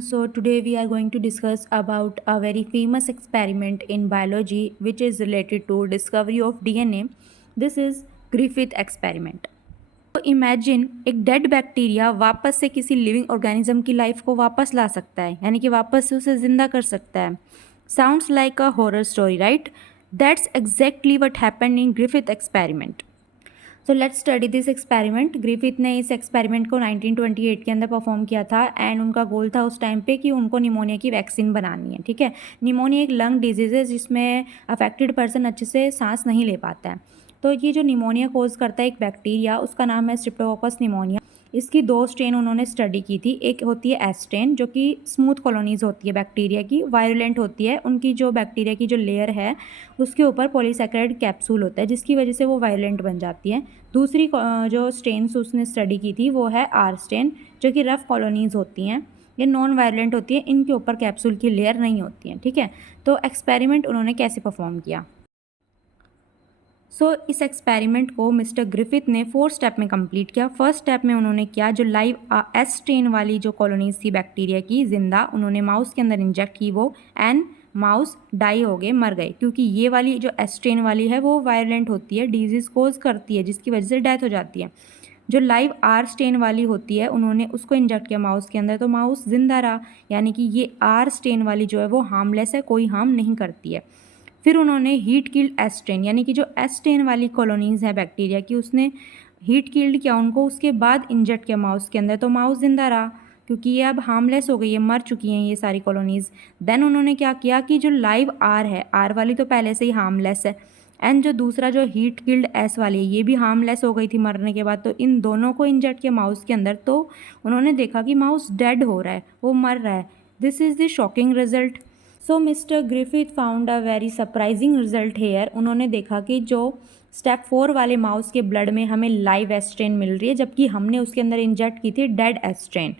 So today we are going to discuss about a very famous experiment in biology which is related to discovery of DNA. This is Griffith experiment. तो imagine एक dead bacteria वापस से किसी living organism की life को वापस ला सकता है, यानी कि वापस से उसे जिंदा कर सकता है. Sounds like a horror story, right? That's exactly what happened in Griffith experiment. So let's study this experiment. Griffith ने इस एक्सपेरिमेंट को 1928 के अंदर परफॉर्म किया था एंड उनका गोल था उस टाइम पे कि उनको निमोनिया की वैक्सीन बनानी है. ठीक है, निमोनिया एक लंग डिजीज़ है जिसमें अफेक्टेड पर्सन अच्छे से सांस नहीं ले पाता है. तो ये जो निमोनिया कोज करता है एक बैक्टीरिया, उसका नाम है स्ट्रेप्टोकोकस निमोनिया. इसकी दो स्ट्रेन उन्होंने स्टडी की थी. एक होती है एस स्ट्रेन जो कि स्मूथ कॉलोनीज होती है बैक्टीरिया की, वायलेंट होती है. उनकी जो बैक्टीरिया की जो लेयर है उसके ऊपर पॉलीसैकेराइड कैप्सूल होता है जिसकी वजह से वो वायलेंट बन जाती है. दूसरी जो स्ट्रेन्स उसने स्टडी की थी वो है आर स्ट्रेन जो कि रफ कॉलोनीज होती हैं, ये नॉन वायलेंट होती है, इनके ऊपर कैप्सूल की लेयर नहीं होती है. ठीक है, तो एक्सपेरिमेंट उन्होंने कैसे परफॉर्म किया. इस एक्सपेरिमेंट को मिस्टर ग्रिफिथ ने 4 स्टेप में कंप्लीट किया. फर्स्ट स्टेप में उन्होंने किया जो लाइव एस स्ट्रेन वाली जो कॉलोनीज थी बैक्टीरिया की जिंदा, उन्होंने माउस के अंदर इंजेक्ट की वो, एंड माउस डाई हो गए, मर गए, क्योंकि ये वाली जो एस स्ट्रेन वाली है वो वायलेंट होती है, डिजीज़ कोज करती है जिसकी वजह से डेथ हो जाती है. जो लाइव आर स्ट्रेन वाली होती है उन्होंने उसको इंजेक्ट किया माउस के अंदर, तो माउस जिंदा रहा, यानी कि ये आर स्ट्रेन वाली जो है वो हार्मलेस है, कोई हार्म नहीं करती है. फिर उन्होंने हीट किल्ड एस स्ट्रेन, यानी कि जो एस स्ट्रेन वाली कॉलोनीज़ है बैक्टीरिया की, उसने हीट किल्ड किया उनको, उसके बाद इंजेक्ट किया माउस के अंदर, तो माउस जिंदा रहा क्योंकि ये अब हार्मलेस हो गई है, मर चुकी हैं ये सारी कॉलोनीज़. देन उन्होंने क्या किया कि जो लाइव आर है, आर वाली तो पहले से ही हार्मलेस है, एंड जो दूसरा जो हीट किल्ड एस वाली है ये भी हार्मलेस हो गई थी मरने के बाद, तो इन दोनों को इंजेक्ट किया माउस के अंदर, तो उन्होंने देखा कि माउस डेड हो रहा है, वो मर रहा है. This is the shocking result. So mister Griffith found a very surprising result here. उन्होंने देखा कि जो स्टेप 4 वाले माउस के ब्लड में हमें लाइव एस्ट्रेन मिल रही है जबकि हमने उसके अंदर इंजेक्ट की थी डेड एस्ट्रेन.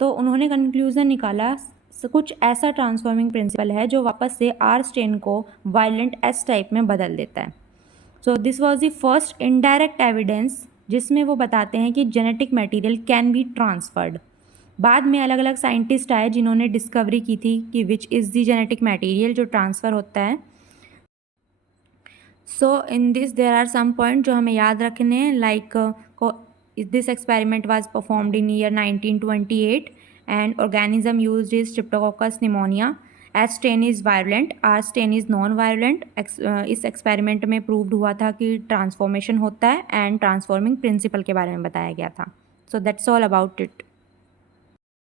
तो उन्होंने कंक्लूजन निकाला कुछ ऐसा ट्रांसफॉर्मिंग प्रिंसिपल है जो वापस से आर स्ट्रेन को वायलेंट एस टाइप में बदल देता है. So this was the first indirect evidence जिसमें वो बताते हैं कि genetic material can be transferred. बाद में अलग अलग साइंटिस्ट आए जिन्होंने डिस्कवरी की थी कि which is the genetic material जो ट्रांसफ़र होता है. So in this there are some point जो हमें याद रखने हैं, like this experiment was performed in year 1928 and organism used is streptococcus pneumonia. S strain is violent, R strain is non violent. इस experiment में proved हुआ था कि ट्रांसफॉर्मेशन होता है एंड ट्रांसफॉर्मिंग प्रिंसिपल के बारे में बताया गया था. So that's all about it.